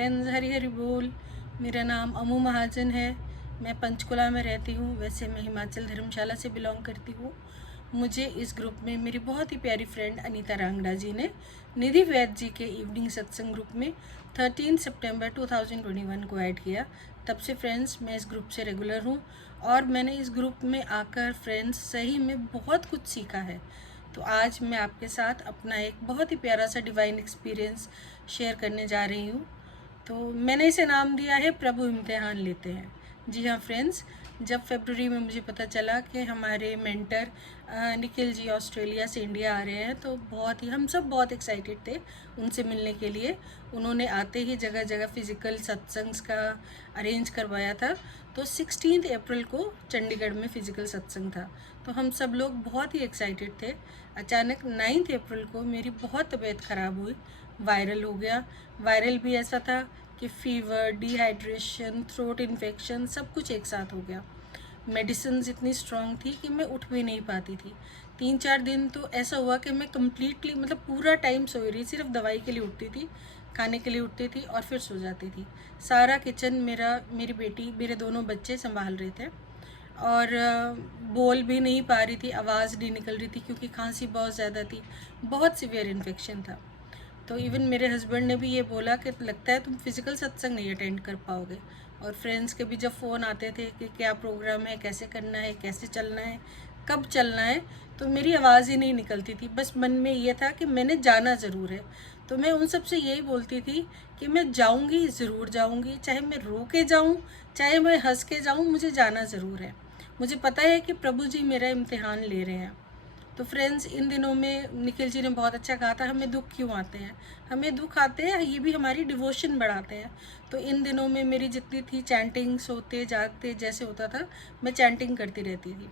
Friends, Hari Hari बोल। मेरा नाम अमू महाजन है। मैं पंचकुला में रहती हूँ। वैसे मैं हिमाचल धर्मशाला से बिलोंग करती हूँ। मुझे इस ग्रुप में मेरी बहुत ही प्यारी फ्रेंड अनीता रांगड़ा जी ने निधि वैद जी के इवनिंग सत्संग ग्रुप में 13 सितंबर 2021 को ऐड किया। तब से फ्रेंड्स मैं इस ग्रुप से रेगुलर हूँ और मैंने इस ग्रुप में आकर फ्रेंड्स सही में बहुत कुछ सीखा है। तो आज मैं आपके साथ अपना एक बहुत ही प्यारा सा डिवाइन एक्सपीरियंस शेयर करने जा रही हूँ। तो मैंने इसे नाम दिया है प्रभु इम्तिहान लेते हैं। जी हाँ फ्रेंड्स, जब फरवरी में मुझे पता चला कि हमारे मेंटर निखिल जी ऑस्ट्रेलिया से इंडिया आ रहे हैं तो हम सब बहुत एक्साइटेड थे उनसे मिलने के लिए। उन्होंने आते ही जगह जगह फिज़िकल सत्संग का अरेंज करवाया था। तो 16 अप्रैल को चंडीगढ़ में फ़िज़िकल सत्संग था, तो हम सब लोग बहुत ही एक्साइटेड थे। अचानक 9 अप्रैल को मेरी बहुत तबीयत ख़राब हुई, वायरल हो गया। वायरल भी ऐसा था कि फ़ीवर, डिहाइड्रेशन, थ्रोट इन्फेक्शन सब कुछ एक साथ हो गया। मेडिसिन इतनी स्ट्रॉन्ग थी कि मैं उठ भी नहीं पाती थी। 3-4 दिन तो ऐसा हुआ कि मैं कम्प्लीटली पूरा टाइम सोई रही, सिर्फ दवाई के लिए उठती थी, खाने के लिए उठती थी और फिर सो जाती थी। सारा किचन मेरी बेटी, मेरे दोनों बच्चे संभाल रहे थे और बोल भी नहीं पा रही थी, आवाज़ नहीं निकल रही थी क्योंकि खांसी बहुत ज़्यादा थी, बहुत सीवियर इन्फेक्शन था। तो इवन मेरे हस्बैंड ने भी ये बोला कि लगता है तुम फिज़िकल सत्संग नहीं अटेंड कर पाओगे। और फ्रेंड्स के भी जब फ़ोन आते थे कि क्या प्रोग्राम है, कैसे करना है, कैसे चलना है, कब चलना है, तो मेरी आवाज़ ही नहीं निकलती थी। बस मन में ये था कि मैंने जाना ज़रूर है। तो मैं उन सब से यही बोलती थी कि मैं जाऊँगी, ज़रूर जाऊँगी, चाहे मैं रो के जाऊँ, चाहे मैं हंस के जाऊँ, मुझे जाना ज़रूर है। मुझे पता है कि प्रभु जी मेरा इम्तिहान ले रहे हैं। तो फ्रेंड्स, इन दिनों में निखिल जी ने बहुत अच्छा कहा था, हमें दुख क्यों आते हैं, हमें दुख आते हैं, ये भी हमारी डिवोशन बढ़ाते हैं। तो इन दिनों में मेरी जितनी थी चैंटिंग, सोते जागते जैसे होता था, मैं चैंटिंग करती रहती थी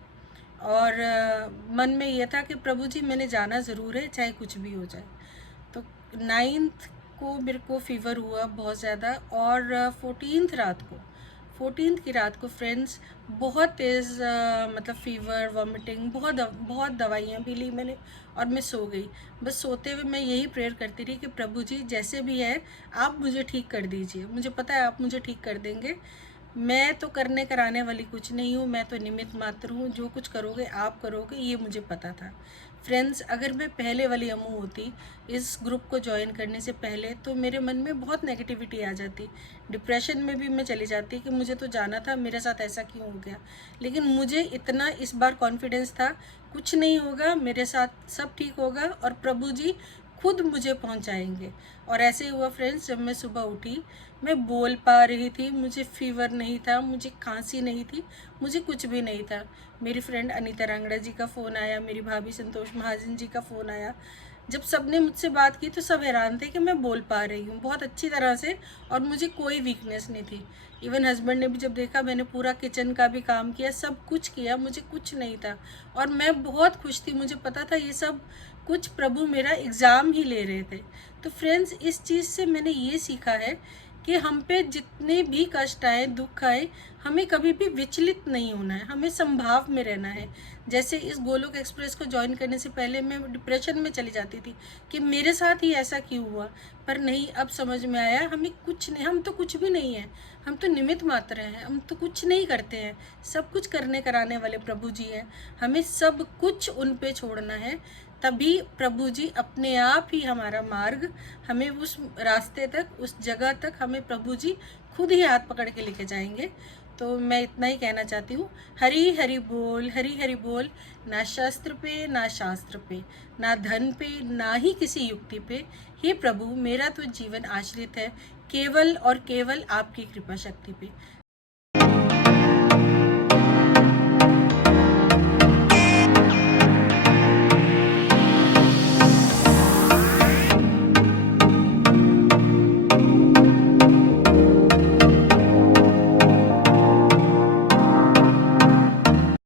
और मन में ये था कि प्रभु जी मैंने जाना ज़रूर है, चाहे कुछ भी हो जाए। तो 9 को मेरे को फ़ीवर हुआ बहुत ज़्यादा और 14 की रात को फ्रेंड्स बहुत तेज़ फ़ीवर, वॉमिटिंग, बहुत दवाइयाँ भी ली मैंने और मैं सो गई। बस सोते हुए मैं यही प्रेयर करती रही कि प्रभु जी जैसे भी है आप मुझे ठीक कर दीजिए, मुझे पता है आप मुझे ठीक कर देंगे। मैं तो करने कराने वाली कुछ नहीं हूँ, मैं तो निमित्त मात्र हूँ, जो कुछ करोगे आप करोगे, ये मुझे पता था। फ्रेंड्स, अगर मैं पहले वाली अमू होती इस ग्रुप को ज्वाइन करने से पहले, तो मेरे मन में बहुत नेगेटिविटी आ जाती, डिप्रेशन में भी मैं चली जाती कि मुझे तो जाना था, मेरे साथ ऐसा क्यों हो गया। लेकिन मुझे इतना इस बार कॉन्फिडेंस था, कुछ नहीं होगा, मेरे साथ सब ठीक होगा और प्रभु जी खुद मुझे पहुंचाएंगे। और ऐसे ही हुआ फ्रेंड्स। जब मैं सुबह उठी, मैं बोल पा रही थी, मुझे फ़ीवर नहीं था, मुझे खांसी नहीं थी, मुझे कुछ भी नहीं था। मेरी फ्रेंड अनीता रांगड़ा जी का फ़ोन आया, मेरी भाभी संतोष महाजन जी का फ़ोन आया। जब सबने मुझसे बात की तो सब हैरान थे कि मैं बोल पा रही हूँ बहुत अच्छी तरह से और मुझे कोई वीकनेस नहीं थी। इवन हस्बैंड ने भी जब देखा, मैंने पूरा किचन का भी काम किया, सब कुछ किया, मुझे कुछ नहीं था और मैं बहुत खुश थी। मुझे पता था ये सब कुछ प्रभु मेरा एग्ज़ाम ही ले रहे थे। तो फ्रेंड्स, इस चीज़ से मैंने ये सीखा है कि हम पे जितने भी कष्ट आए, दुख आए, हमें कभी भी विचलित नहीं होना है, हमें संभाव में रहना है। जैसे इस गोलोक एक्सप्रेस को ज्वाइन करने से पहले मैं डिप्रेशन में चली जाती थी कि मेरे साथ ही ऐसा क्यों हुआ, पर नहीं, अब समझ में आया हमें कुछ नहीं, हम तो कुछ भी नहीं है, हम तो निमित्त मात्र हैं, हम तो कुछ नहीं करते हैं, सब कुछ करने कराने वाले प्रभु जी हैं। हमें सब कुछ उन पे छोड़ना है, तभी प्रभु जी अपने आप ही हमारा मार्ग, हमें उस रास्ते तक, उस जगह तक हमें प्रभु जी खुद ही हाथ पकड़ के लेके जाएंगे। तो मैं इतना ही कहना चाहती हूँ, हरी हरी बोल, हरी हरी बोल। ना शस्त्र पे, ना शास्त्र पे, ना धन पे, ना ही किसी युक्ति पे, हे प्रभु मेरा तो जीवन आश्रित है केवल और केवल आपकी कृपा शक्ति पे।